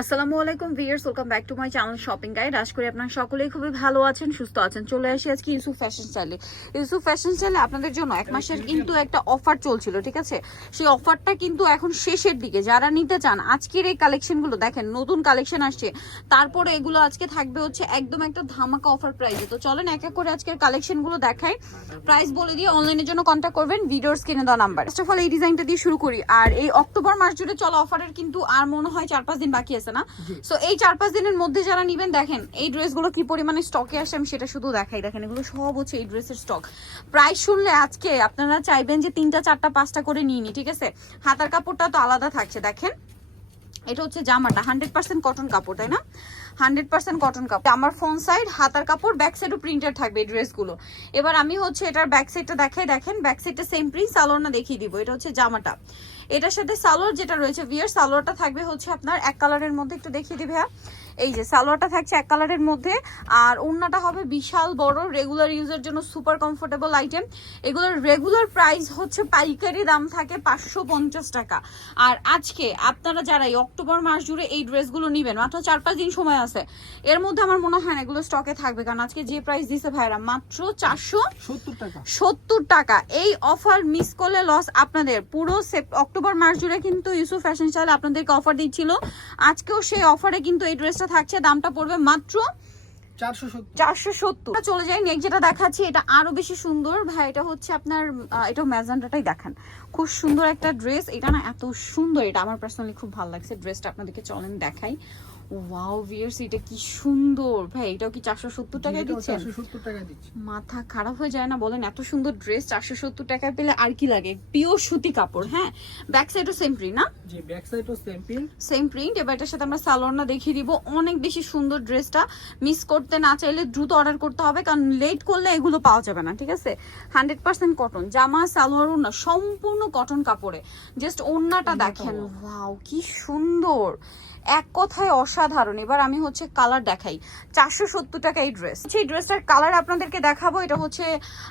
আসসালামু আলাইকুম viewers welcome back to my channel shopping guide. আশা করি আপনারা সকলেই খুবই ভালো আছেন, সুস্থ আছেন। চলে আসি আজকে ইউসুফ ফ্যাশন স্টাইলে। ইউসুফ ফ্যাশন স্টাইলে আপনাদের জন্য এক মাসের কিন্তু একটা অফার চলছিল, ঠিক আছে? সেই অফারটা কিন্তু এখন শেষের দিকে। যারা নিতে চান, আজকের এই কালেকশনগুলো দেখেন, নতুন কালেকশন আসছে। তারপরে এগুলো আজকে থাকবে হচ্ছে একদম একটা ধামাকা অফার প্রাইসে তো চলেন এক এক করে আজকের কালেকশনগুলো দেখাই। প্রাইস বলে দিয়ে অনলাইনের জন্য কন্ট্যাক্ট করবেন, ভিডিওর স্ক্রিনে দেওয়া নাম্বার। ফার্স্ট অফ অল এই ডিজাইনটা দিয়ে শুরু করি। আর এই অক্টোবর মাস জুড়ে চলা অফারের কিন্তু আর মনে হয় চার পাঁচ দিন বাকি আছে। না। সো এই চার পাঁচ দিনের মধ্যে যারা নিবেন দেখেন এই ড্রেসগুলো কি পরিমাণে স্টকে আসে আমি সেটা শুধু দেখাই। দেখেন এগুলো সব হচ্ছে এই ড্রেসের স্টক প্রাইস শুনলে আজকে আপনারা চাইবেন যে তিনটা চারটা পাঁচটা করে নিয়ে নি ঠিক আছে? হাতার কাপড়টা তো আলাদা থাকছে দেখেন। এটা হচ্ছে জামাটা হান্ড্রেড পার্সেন্ট কটন কাপড়, তাই না? হান্ড্রেড পার্সেন্ট কটন কাপড়। আমার ফোন সাইড হাতার কাপড় ব্যাক সাইডও প্রিন্টার থাকবে এই ড্রেসগুলো এবার আমি হচ্ছে এটার ব্যাক সাইডটা দেখাই, দেখেন ব্যাক সাইডটা সেম প্রিন্ট সালোয়ার না দেখিয়ে দিব, এটা হচ্ছে জামাটা। এটার সাথে সালোয়ার যেটা রয়েছে বিয়ার সালোয়ারটা থাকবে হচ্ছে আপনার এক কালারের মধ্যে, একটু দেখিয়ে দিবে হ্যাঁ এই যে সালোয়ারটা থাকছে এক কালারের মধ্যে আর ওড়নাটা হবে বিশাল বড় রেগুলার ইউজের জন্য সুপার কমফোর্টেবল আইটেম এগুলোর রেগুলার প্রাইস হচ্ছে পাইকারি দাম থাকে পাঁচশো পঞ্চাশ টাকা। আর আজকে আপনারা যারা এই অক্টোবর মাস জুড়ে এই ড্রেসগুলো নেবেন মাত্র চার পাঁচ দিন সময় আছে এর মধ্যে আমার মনে হয় না এগুলো স্টকে থাকবে কারণ আজকে যে প্রাইস দিছে ভাইরা মাত্র চারশো সত্তর টাকা। সত্তর টাকা। এই অফার মিস করলে লস আপনাদের পুরো অক্টোবর মাস জুড়ে কিন্তু ইউসুফ ফ্যাশন স্টাইল আপনাদেরকে অফার দিচ্ছিল। আজকেও সেই অফারে কিন্তু এই ড্রেসটা থাকছে দামটা পড়বে মাত্র চারশো সত্তর। চলে যাই নেক্সট যেটা দেখাচ্ছি এটা আরও বেশি সুন্দর। ভাই এটা হচ্ছে আপনার এটা দেখান। খুব সুন্দর একটা ড্রেস। এটা না এত সুন্দর এটা আমার পার্সোনালি খুব ভালো লাগছে। ড্রেসটা আপনাদেরকে চলেন দেখাই। ওয়াও ভিয়ার্স এটা কি সুন্দর। ভাই এটাও কি চারশো সত্তর টাকায় দিচ্ছেন? চারশো সত্তর টাকা দিচ্ছি। মাথা খারাপ হয়ে যায় না বলেন? এত সুন্দর ড্রেস চারশো সত্তর টাকায় পেলে আর কি লাগে? পিওর সুতি কাপড় হ্যাঁ? ব্যাক সাইডও সেম প্রিন্ট না? জি ব্যাক সাইডও স্যাম্পল সেম প্রিন্ট এবার এটার সাথে আমরা সালোয়ারটা দেখিয়ে দিব। অনেক বেশি সুন্দর ড্রেসটা মিস করতে না চাইলে দ্রুত অর্ডার করতে হবে কারণ লেট করলে এগুলো পাওয়া যাবে না ঠিক আছে? হান্ড্রেড পার্সেন্ট কটন জামা সালোয়ার ওড়না সম্পূর্ণ কটন কাপড়ে। জাস্ট ওড়নাটা দেখেন ওয়াও কি সুন্দর। এক কথায় অসাধারণ। এবার আমি হচ্ছে কালার দেখাই। চারশো সত্তর টাকা এই ড্রেস সেই ড্রেসটার কালার আপনাদেরকে দেখাবো। এটা হচ্ছে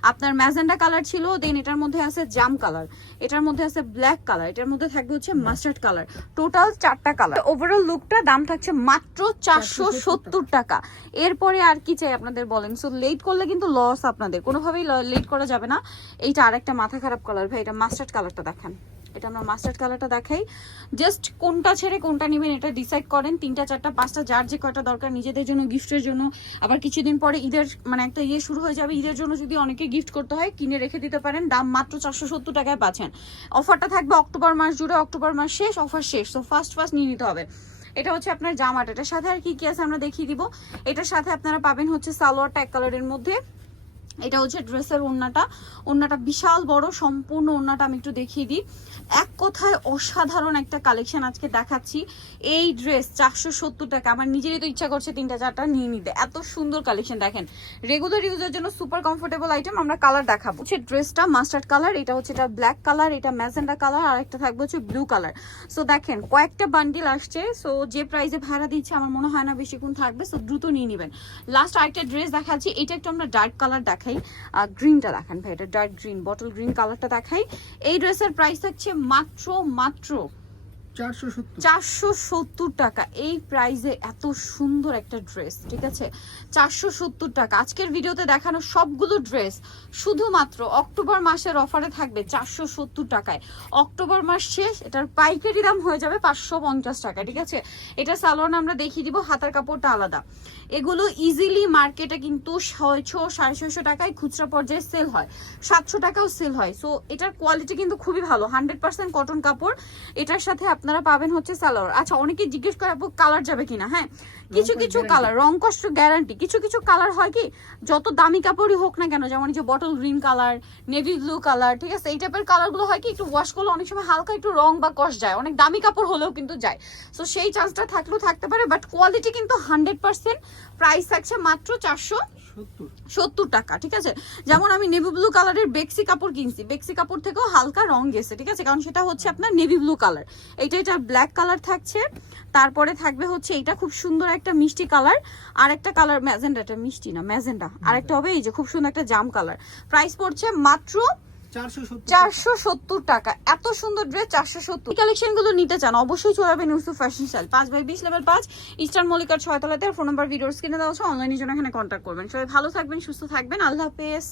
আপনার ম্যাজেন্ডা কালার ছিল দেন এটার মধ্যে আছে জাম কালার এটার মধ্যে আছে ব্ল্যাক কালার এটার মধ্যে থাকবে হচ্ছে মাস্টার্ড কালার টোটাল চারটা কালার ওভারঅল লুকটা দাম থাকছে মাত্র চারশো সত্তর টাকা। এরপরে আর কি চাই আপনাদের বলেন? সো লেট করলে কিন্তু লস আপনাদের। কোনোভাবেই লেট করা যাবে না। এইটা আরেকটা মাথা খারাপ কালার ভাই এটা মাস্টার্ড কালারটা দেখেন। এটা আমরা মাস্টার্ড কালারটা দেখাই। জাস্ট কোনটা ছেড়ে কোনটা নেবেন এটা ডিসাইড করেন। তিনটা, চারটা, পাঁচটা, যার যে কয়টা দরকার নিজেদের জন্য গিফটের জন্য। আবার কিছুদিন পরে ঈদের মানে একটা ইয়ে শুরু হয়ে যাবে। ঈদের জন্য যদি অনেকে গিফট করতে হয়, কিনে রেখে দিতে পারেন। দাম মাত্র চারশো সত্তর টাকায় পাচ্ছেন। অফারটা থাকবে অক্টোবর মাস জুড়ে। অক্টোবর মাস শেষ অফার শেষ। তো ফার্স্ট ফার্স্ট নিয়ে নিতে হবে। এটা হচ্ছে আপনার জামাটা। এটার সাথে আর কি কি আছে আমরা দেখিয়ে দিব। এটার সাথে আপনারা পাবেন হচ্ছে সালোয়ারটা এক কালারের মধ্যে। এটা হচ্ছে ড্রেসের ওড়নাটা। ওড়নাটা বিশাল বড়, সম্পূর্ণ ওড়নাটা আমি একটু দেখিয়ে দিই। এক কথায় অসাধারণ একটা কালেকশন আজকে দেখাচ্ছি। এই ড্রেস চারশো সত্তর টাকা, আমার নিজেরই তো ইচ্ছা করছে তিনটা, চারটা নিয়ে নিতে। এত সুন্দর কালেকশন, দেখেন। রেগুলার ইউজের জন্য সুপার কমফোর্টেবল আইটেম আমরা কালার দেখাবো। হচ্ছে ড্রেসটা মাস্টার্ড কালার এটা হচ্ছে এটা ব্ল্যাক কালার এটা ম্যাজেন্ডা কালার আর একটা থাকবে হচ্ছে ব্লু কালার সো দেখেন, কয়েকটা বান্ডিল আসছে। সো যে প্রাইসে ভাড়া দিচ্ছে, আমার মনে হয় না বেশিক্ষণ থাকবে। সো দ্রুত নিয়ে নেবেন। লাস্ট আরেকটা ড্রেস দেখাচ্ছি, এটা একটু আমরা ডার্ক কালার দেখাই। গ্রিনটা দেখান ভাই, এটা ডার্ক গ্রিন বটল গ্রিন কালারটা দেখাই। এই ড্রেসের প্রাইস থাকছে মাত্র মাত্র চারশো সত্তর। টাকা। এই প্রাইসে এত সুন্দর একটা ড্রেস ঠিক আছে? চারশো সত্তর টাকা। আজকের ভিডিওতে দেখানো সবগুলো ড্রেস শুধুমাত্র অক্টোবর মাসের অফারে থাকবে চারশো সত্তর টাকায়। অক্টোবর মাস শেষ, এটার পাইকারি দাম হয়ে যাবে পাঁচশো পঞ্চাশ টাকা, ঠিক আছে? এটা সালোয়ার আমরা দেখিয়ে দিব, হাতার কাপড়টা আলাদা। এগুলো ইজিলি মার্কেটে কিন্তু ছয়শো, সাড়ে ছয়শো টাকায় খুচরা পর্যায়ে সেল হয়। সাতশো টাকাও সেল হয়। সো এটার কোয়ালিটি কিন্তু খুবই ভালো। হান্ড্রেড পার্সেন্ট কটন কাপড়। এটার সাথে আপনারা পাবেন হচ্ছে সালোয়ার। আচ্ছা অনেকে জিজ্ঞেস করে আপু কালার যাবে কিনা? হ্যাঁ কিছু কিছু কালার রং কষ্ট গ্যারান্টি কিছু কিছু কালার হয় কি যত দামি কাপড়ই হোক না কেন যেমন এই যে bottle green colour navy blue colour ঠিক আছে? এই টাইপের কালারগুলো হয় কি একটু ওয়াশ করলে অনেক সময় হালকা একটু রং বা কষ যায়। অনেক দামি কাপড় হলেও কিন্তু যায়। সো সেই চান্সটা থাকলেও থাকতে পারে বাট কোয়ালিটি কিন্তু হান্ড্রেড পার্সেন্ট প্রাইস থাকছে মাত্র চারশো সত্তর। টাকা ঠিক আছে? যেমন আমি নেভি ব্লু কালারের বেক্সি কাপড় কিনছি। বেক্সি কাপড় থেকেও হালকা রং গেছে ঠিক আছে? কারণ সেটা হচ্ছে আপনার নেভি ব্লু কালার এইটা এটা ব্ল্যাক কালার থাকছে। তারপরে থাকবে হচ্ছে এটা খুব সুন্দর একটা মিষ্টি কালার আর একটা কালার ম্যাজেন্ডা এটা মিষ্টি না ম্যাজেন্ডা। আর একটা হবে এই যে খুব সুন্দর একটা জাম কালার প্রাইস পড়ছে মাত্র চারশো সত্তর টাকা। এত সুন্দর ড্রেস চারশো সত্তর। কালেকশনগুলো নিতে চান, অবশ্যই চড়াবেন ইউসু ফ্যাশন স্টাইল। পাঁচ বাই বিশ লেভেল পাঁচ ইস্টার মল্লিকার ছয়তলাতে ফোন নাম্বার ভিডিওর স্ক্রিনে দেওয়া আছে। অনলাইনের জন্য এখানে কন্ট্যাক্ট করবেন। সবাই ভালো থাকবেন, সুস্থ থাকবেন। আল্লাহ হাফেজ।